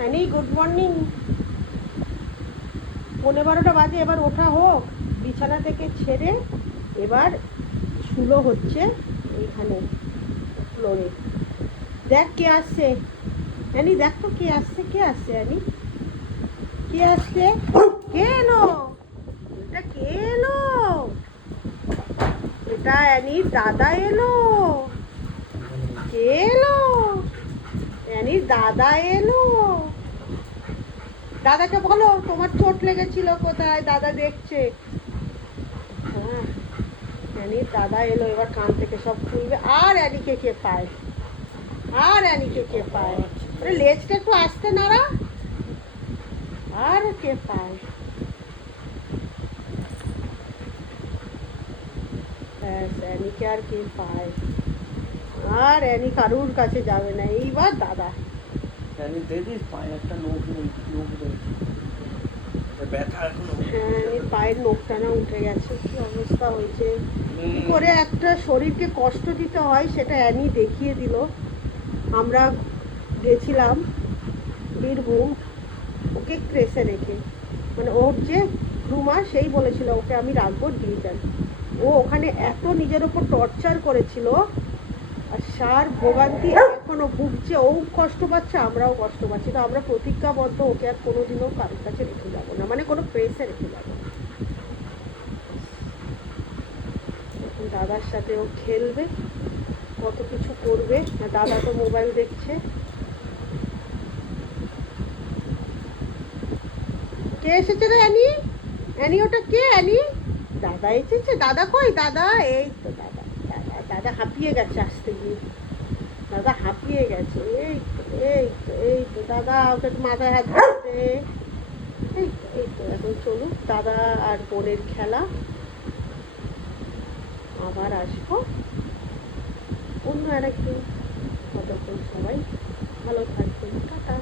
Annie good morning. 11:15 বাজে, এবার ওঠা হোক। বিছানা থেকে ছেড়ে এবার শুলো হচ্ছে এইখানে ফ্লোরে। দেখ কে আসছে অ্যানি, দেখ তো কে আসছে। কে আসছে অ্যানি? কে আসছে? কে এলো? এটা কে এলো? এটা অ্যানির দাদা এলো। কে এলো? অ্যানির দাদা এলো। দাদাকে বলো তোমার চোট লেগেছিল কোথায়, দাদা দেখছে। হ্যাঁ, অ্যানির দাদা এলো, এবার কান থেকে সব খুলবে। আর অ্যানিকে কে পায়? আর অ্যানিকে কে পায়? আরে লেজটা একটু আসতে নাড়া। আর কে পায়? ব্যাস, অ্যানিকে আর কে পায়? আর অ্যানি কারুর কাছে যাবে না, এইবার দাদা। অ্যানি দিদিস পায়ে একটা নোক রয়েছে, ব্যথা এখনো। হ্যাঁ, অ্যানির পায়ের নোকটানা উঠে গেছে, কি অবস্থা হয়েছে। কি করে একটা শরীরকে কষ্ট দিতে হয় সেটা অ্যানি দেখিয়ে দিল। আমরা গেছিলাম বীরভূম ওকে ক্রেসে রেখে, মানে ওর যে গ্রুমার সেই বলেছিল ওকে আমি রাখবো ডিজিটাল। ও ওখানে এত নিজের ওপর টর্চার করেছিল, আর সার ভোগান্তি এখনো ভুগছে। ও কষ্ট পাচ্ছে, আমরাও কষ্ট পাচ্ছি। তো আমরা প্রতিজ্ঞাবদ্ধ ওকে আর কোনোদিনও কারোর কাছে রেখে যাবো না, মানে কোনো প্রেসে রেখে যাবো না। এখন দাদার সাথে ও খেলবে, কত কিছু করবে। দাদা তো মোবাইল দেখছে। কে এসেছে রে অ্যানি? অ্যানি ওটা কে অ্যানি? দাদা এসেছে। দাদা কই? দাদা এই তো দাদা। দাদা দাদা হাঁপিয়ে গেছে আসতে গিয়ে। দাদা হাঁপিয়ে গেছে। এই তো এই তো এই তো দাদা, ওকে একটু মাথায় হাত দিতে। এই তো এই তো, এখন চলুক দাদা আর বোনের খেলা। আবার আসবো অন্য আরেকদিন। ততক্ষণ সবাই ভালো থাকবেন, টাটা।